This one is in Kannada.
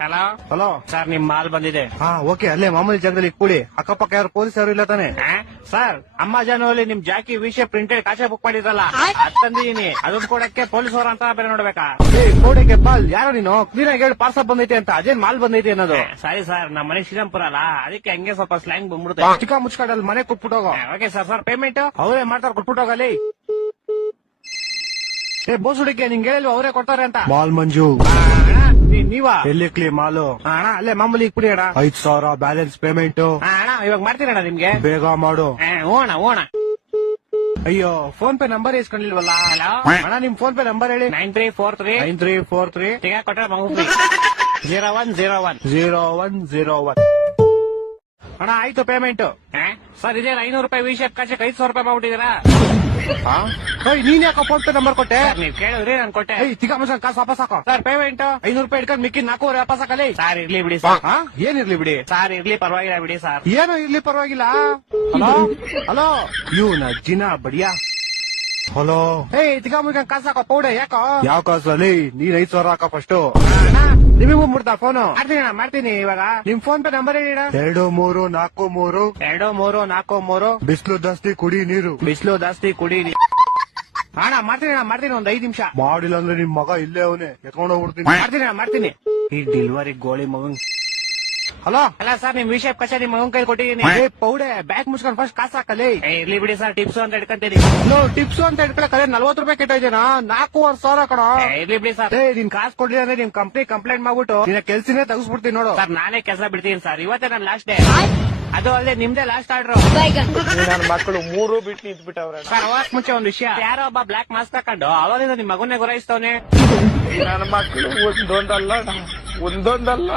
ಹಲೋ ಹಲೋ ಸರ್, ನಿಮ್ ಮಾಲ್ ಬಂದಿದೆ. ಹಾ ಓಕೆ, ಅಲ್ಲೇ ಮಾಮೂಲಿ ಜಾಗದಲ್ಲಿ ಕೂಡಿ. ಅಕ್ಕಪಕ್ಕ ಯಾರು ಪೊಲೀಸ್ ಯಾರು ಇಲ್ಲ ತಾನೆ? ಸರ್, ಅಮೆಜಾನ್ ನಿಮ್ ಜಾಕಿ ವಿಷಯ ಪ್ರಿಂಟೆಡ್ ಕಾಚೆ ಬುಕ್ ಮಾಡಿದ್ರಲ್ಲ, ಅದ್ ತಂದಿದೀನಿ. ಅದನ್ನ ಕೊಡಕ್ಕೆ ಪೊಲೀಸ್ ಅವರ ಅಂತ ಬೇರೆ ನೋಡ್ಬೇಕಾ? ಕೋಡೆಗೆ ಬಾಲ್ ಯಾರು ನೀನು? ಕ್ಲೀನ್ ಆಗಿ ಹೇಳಿ ಪಾರ್ಸಲ್ ಬಂದೈತೆ ಅಂತ. ಅದೇನ್ ಮಾಲ್ ಬಂದೈತೆ ಅನ್ನೋದು? ಸರಿ ಸರ್, ನಮ್ಮ ಮನೆ ಶ್ರೀರಾಮ್ಪುರ ಅಲ್ಲ, ಅದಕ್ಕೆ ಹಂಗೆ ಸ್ವಲ್ಪ ಸ್ಲ್ಯಾಂಗ್ ಬಂದ್ಬಿಡುತ್ತೆ. ಚಿಕ್ಕ ಮುಚ್ಕಾಡಲ್ಲಿ ಮನೆ ಕೊಟ್ಬಿಟ್ಟೋಗೋ. Okay sir. ಸರ್ ಪೇಮೆಂಟ್ ಅವರೇ ಮಾಡ್ತಾರ, ಕೊಟ್ಬಿಟ್ಟೋಗಲಿ. ಬೋಸ್ ಹುಡುಗಿ ನಿಂಗೆ ಹೇಳಿಲ್ವ ಅವರೇ ಕೊಡ್ತಾರೆ ಅಂತ? ಮಾಲ್ ಮಂಜು ನೀವಾ? ಎಲ್ಲಿ ಕ್ಲೀ ಮಾಲು? ಅಣ್ಣ ಅಲ್ಲೇ ಮಾಮೂಲಿ ಕುಡಿ ಅಣ್ಣ. 5,000 ಬ್ಯಾಲೆನ್ಸ್ ಪೇಮೆಂಟ್. ಅಣ್ಣ ಇವಾಗ ಮಾಡ್ತೀನಿ ಅಣ್ಣ ನಿಮ್ಗೆ. ಬೇಗ ಮಾಡು. ಓಣ ಓಣ. ಅಯ್ಯೋ, ಫೋನ್ ಪೇ ನಂಬರ್ ಇಸ್ಕೊಂಡಿಲ್ವಲ್ಲ? ಹಲೋ ಅಣ್ಣ, ನಿಮ್ ಫೋನ್ ಪೇ ನಂಬರ್ ಹೇಳಿ. 9343 9343 ಈಗ ಕೊಟ್ರೆ ಮಗು 0101 0101. ಅಣ್ಣ ಆಯ್ತು ಪೇಮೆಂಟ್. ಸರ್, ಇದೇ 500 ರೂಪಾಯಿ ವಿಷಯ ಕಾಚಕ್ಕೆ 500 ರೂಪಾಯಿ ಮಾಡ್ಬಿಟ್ಟಿದ್ದೀರಾ? ನೀನ್ ಯಾಕೋ ಫೋನ್ ಪೇ ನಂಬರ್ ಕೊಟ್ಟೆ? ನೀವ್ ಕೇಳಿದ್ರಿ, ನಾನು ಕೊಟ್ಟೆ. ತಿಕ್ಕ ಮನುಷ್ಯನ್ ಕಾಸು ವಾಪಸ್ ಹಾಕೋ. ಸರ್ ಪೇಮೆಂಟ್ 500 ರೂಪಾಯಿ ಇಟ್ಕೊಂಡು ಮಿಕ್ಕಿ 400 ವಾಪಸ್ ಹಾಕಲಿ. ಸರ್ ಇರ್ಲಿ ಬಿಡಿ ಸರ್. ಏನಿರ್ಲಿ ಬಿಡಿ ಸರ್ ಇರ್ಲಿ, ಪರವಾಗಿಲ್ಲ ಬಿಡಿ ಸರ್. ಏನೋ ಇರ್ಲಿ, ಪರವಾಗಿಲ್ಲ. ಹಲೋ ಹಲೋ, ಇವ್ನ ಜಿನ ಬಡಿಯಾ. ಹಲೋ, ತಿಕ್ಕ ಮುಗಿಕೊಂಡ್ ಕಾಸು ಹಾಕೋ ಪೌಡೆ. ಯಾಕೋ? ಯಾವ ಕಾಸು ಅಲ್ಲಿ? ನೀನ್ 5,000 ಹಾಕೋ ಫಸ್ಟ್. ನಿಮಗೂ ಮುಡ್ತಾ ಫೋನು? ಮಾಡ್ತೀನಿ ಇವಾಗ. ನಿಮ್ ಫೋನ್ ಪೇ ನಂಬರ್ ಹೇಳಿ. 2343 2343. ಬಿಸಿಲು ಜಾಸ್ತಿ ಕುಡಿ ನೀರು. ಬಿಸಿಲು ಜಾಸ್ತಿ ಕುಡೀರಿ. ಮಾಡ್ತೀನಿ ಒಂದ್ 5 ನಿಮಿಷ. ಮಾಡಿಲ್ಲ ಅಂದ್ರೆ ನಿಮ್ ಮಗ ಇಲ್ಲೇ ಅವನೇ ಎತ್ಕೊಂಡ್ ಹೋಗ್ಬಿಡ್ತೀನಿ. ಮಾಡ್ತೀನಿ. ಈ ಡೆಲಿವರಿ ಗೋಳಿ ಮಗನ್. ಹಲೋ ಅಲ್ಲ ಸರ್, ನಿಮ್ ವಿಷಯ ಕಚ ನಿಮ್ ಮಗನ್ ಕೈ ಕೊಟ್ಟಿದ್ದೀನಿ. ಪೌಡೆ ಬ್ಯಾಗ್ ಮುಚ್ಕೊಂಡು ಫಸ್ಟ್ ಕಾಸು ಹಾಕಲಿ. ಇರ್ಲಿ ಬಿಡಿ ಸರ್, ಟಿಪ್ಸ್ ಅಂತ ಇಟ್ಕೊಂತೀನಿ. ಟಿಪ್ಸ್ ಅಂತ ಇಟ್ಕೊಳಕಲೆ 40 ರೂಪಾಯಿ ಕೆಟ್ಟೋಯ್ತೇನಾ? 4,500 ಕಣ. ಇರ್ಲಿ ಬಿಡಿ ಸರ್. ನಿನ್ ಕಾಸು ಕೊಡ್ಲಿಲ್ಲ ಅಂದ್ರೆ ನಿಮ್ ಕಂಪ್ನಿ ಕಂಪ್ಲೇಂಟ್ ಮಾಡ್ಬಿಟ್ಟು ನಿನ್ನ ಕೆಲ್ಸನೇ ತೆಗಿಸ್ಬಿಡ್ತೀನಿ ನೋಡು. ಸರ್ ನಾನೇ ಕೆಲಸ ಬಿಡ್ತೀನಿ ಸರ್. ಇವತ್ತೇ ನನ್ನ ಲಾಸ್ಟ್ ಡೇ. ಅದು ಅಲ್ಲದೆ ನಿಮ್ದೇ ಲಾಸ್ಟ್ ಆರ್ಡರ್. ನನ್ನ ಮಕ್ಕಳು 3 ಬಿಟ್ಟು ನಿಂತ್ಬಿಟ್ಟವ್ರೆ. ಸರ್, ಅವಾಗ ಮುಂಚೆ ಒಂದ್ ವಿಷಯ. ಯಾರೋ ಒಬ್ಬ ಬ್ಲಾಕ್ ಮಾಸ್ಕ್ ಹಾಕೊಂಡು ಅವಾಗಿಂದ ನಿಮ್ ಮಗನ್ನೇ ಗುರಾಯಿಸ್ತವನೆ. ನನ್ನ ಮಕ್ಕಳು ಒಂದೊಂದಲ್ಲ